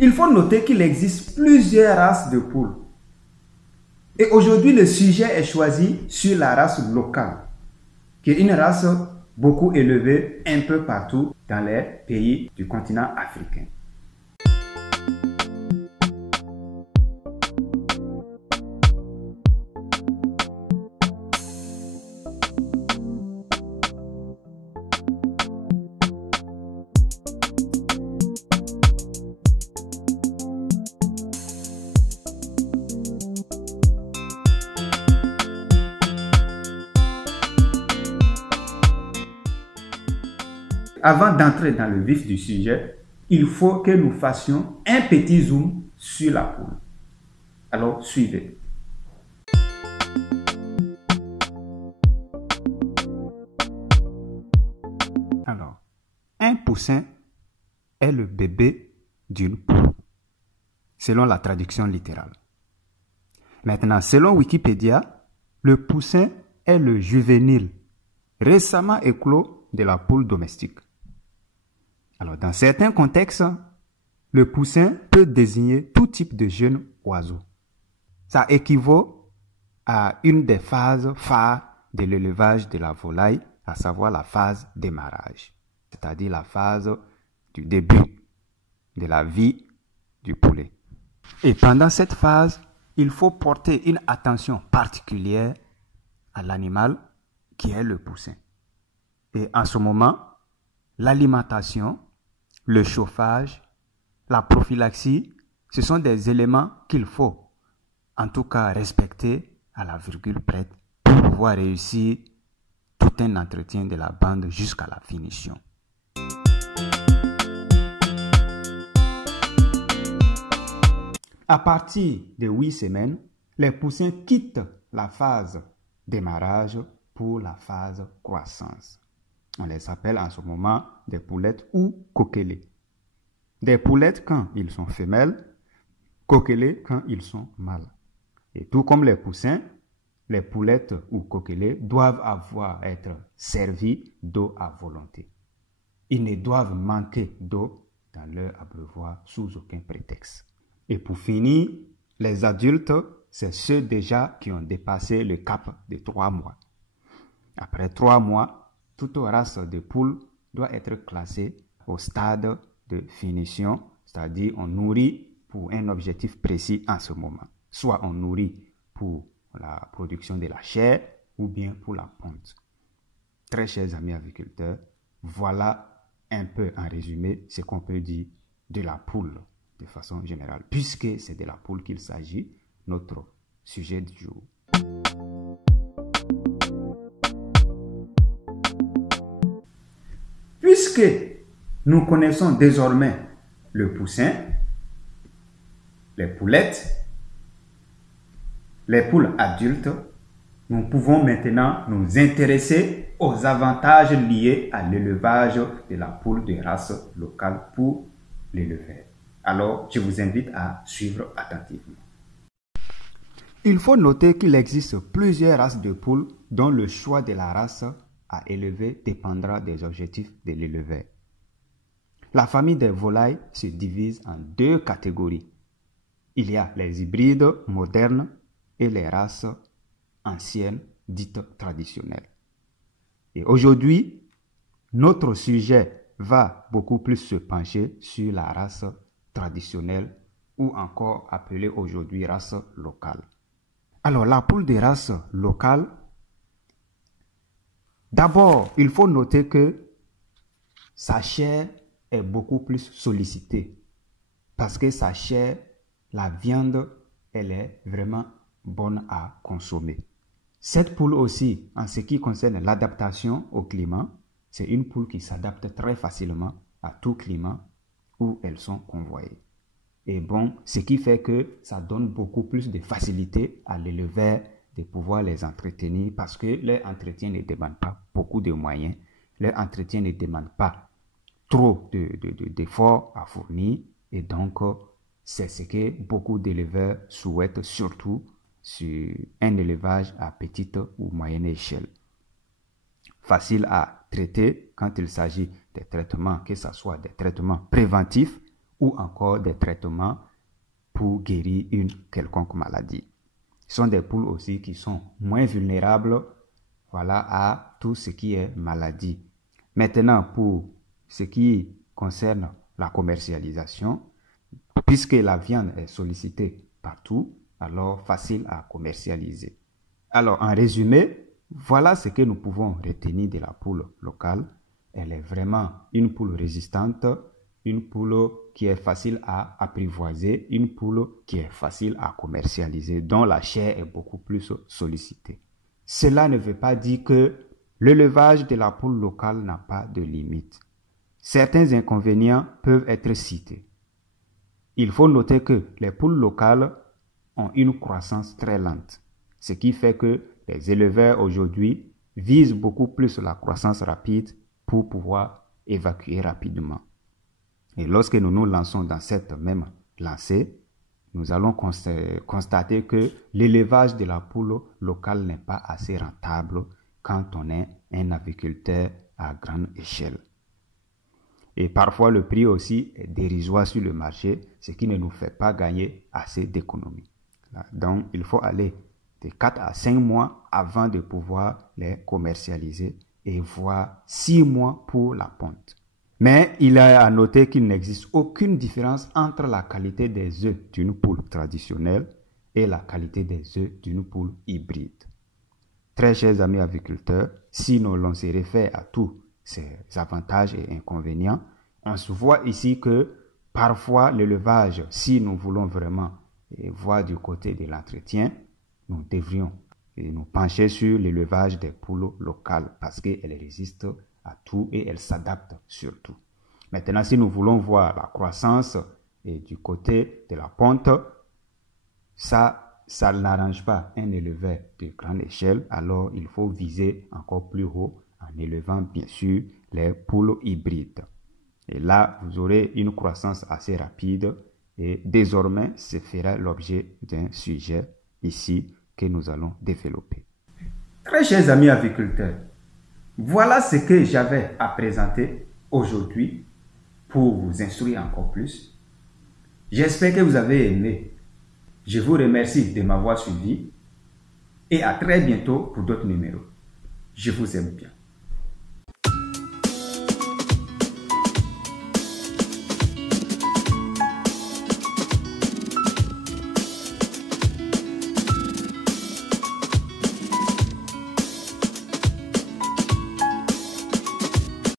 Il faut noter qu'il existe plusieurs races de poules. Et aujourd'hui, le sujet est choisi sur la race locale, qui est une race beaucoup élevée un peu partout dans les pays du continent africain. Avant d'entrer dans le vif du sujet, il faut que nous fassions un petit zoom sur la poule. Alors, suivez. Alors, un poussin est le bébé d'une poule, selon la traduction littérale. Maintenant, selon Wikipédia, le poussin est le juvénile récemment éclos de la poule domestique. Alors, dans certains contextes, le poussin peut désigner tout type de jeune oiseau. Ça équivaut à une des phases phares de l'élevage de la volaille, à savoir la phase démarrage, c'est-à-dire la phase du début de la vie du poulet. Et pendant cette phase, il faut porter une attention particulière à l'animal qui est le poussin. Et en ce moment, l'alimentation, le chauffage, la prophylaxie, ce sont des éléments qu'il faut, en tout cas, respecter à la virgule près pour pouvoir réussir tout un entretien de la bande jusqu'à la finition. À partir de 8 semaines, les poussins quittent la phase démarrage pour la phase croissance. On les appelle en ce moment des poulettes ou coquelets. Des poulettes quand ils sont femelles, coquelets quand ils sont mâles. Et tout comme les poussins, les poulettes ou coquelets doivent être servis d'eau à volonté. Ils ne doivent manquer d'eau dans leur abreuvoir sous aucun prétexte. Et pour finir, les adultes, c'est ceux déjà qui ont dépassé le cap de 3 mois. Après 3 mois, toute race de poule doit être classée au stade de finition, c'est-à-dire on nourrit pour un objectif précis en ce moment. Soit on nourrit pour la production de la chair ou bien pour la ponte. Très chers amis aviculteurs, voilà un peu en résumé ce qu'on peut dire de la poule de façon générale, puisque c'est de la poule qu'il s'agit, notre sujet du jour. Puisque nous connaissons désormais le poussin, les poulettes, les poules adultes, nous pouvons maintenant nous intéresser aux avantages liés à l'élevage de la poule de race locale pour l'éleveur. Alors, je vous invite à suivre attentivement. Il faut noter qu'il existe plusieurs races de poules dont le choix de la race à élever dépendra des objectifs de l'éleveur. La famille des volailles se divise en 2 catégories. Il y a les hybrides modernes et les races anciennes dites traditionnelles. Et aujourd'hui, notre sujet va beaucoup plus se pencher sur la race traditionnelle ou encore appelée aujourd'hui race locale. Alors, la poule de race locale, d'abord, il faut noter que sa chair est beaucoup plus sollicitée parce que sa chair, la viande, elle est vraiment bonne à consommer. Cette poule aussi, en ce qui concerne l'adaptation au climat, c'est une poule qui s'adapte très facilement à tout climat où elles sont convoyées. Et bon, ce qui fait que ça donne beaucoup plus de facilité à l'éleveur de pouvoir les entretenir parce que leur entretien ne demande pas beaucoup de moyens, leur entretien ne demande pas trop d'efforts à fournir et donc c'est ce que beaucoup d'éleveurs souhaitent surtout sur un élevage à petite ou moyenne échelle. Facile à traiter quand il s'agit des traitements, que ce soit des traitements préventifs ou encore des traitements pour guérir une quelconque maladie. Ce sont des poules aussi qui sont moins vulnérables, voilà, à tout ce qui est maladie. Maintenant, pour ce qui concerne la commercialisation, puisque la viande est sollicitée partout, alors facile à commercialiser. Alors, en résumé, voilà ce que nous pouvons retenir de la poule locale. Elle est vraiment une poule résistante, une poule qui est facile à apprivoiser, une poule qui est facile à commercialiser, dont la chair est beaucoup plus sollicitée. Cela ne veut pas dire que l'élevage de la poule locale n'a pas de limite. Certains inconvénients peuvent être cités. Il faut noter que les poules locales ont une croissance très lente, ce qui fait que les éleveurs aujourd'hui visent beaucoup plus la croissance rapide pour pouvoir évacuer rapidement. Et lorsque nous nous lançons dans cette même lancée, nous allons constater que l'élevage de la poule locale n'est pas assez rentable quand on est un aviculteur à grande échelle. Et parfois, le prix aussi est dérisoire sur le marché, ce qui ne nous fait pas gagner assez d'économies. Donc, il faut aller de 4 à 5 mois avant de pouvoir les commercialiser et voire 6 mois pour la ponte. Mais il est à noter qu'il n'existe aucune différence entre la qualité des œufs d'une poule traditionnelle et la qualité des œufs d'une poule hybride. Très chers amis aviculteurs, si l'on se réfère à tous ces avantages et inconvénients, on se voit ici que parfois l'élevage, si nous voulons vraiment voir du côté de l'entretien, nous devrions nous pencher sur l'élevage des poules locales parce qu'elles résistent à tout et elles s'adaptent surtout. Maintenant, si nous voulons voir la croissance et du côté de la ponte, ça n'arrange pas un éleveur de grande échelle, alors il faut viser encore plus haut en élevant bien sûr les poules hybrides. Et là, vous aurez une croissance assez rapide et désormais, ce fera l'objet d'un sujet ici que nous allons développer. Très chers amis aviculteurs, voilà ce que j'avais à présenter aujourd'hui pour vous instruire encore plus. J'espère que vous avez aimé. Je vous remercie de m'avoir suivi et à très bientôt pour d'autres numéros. Je vous aime bien.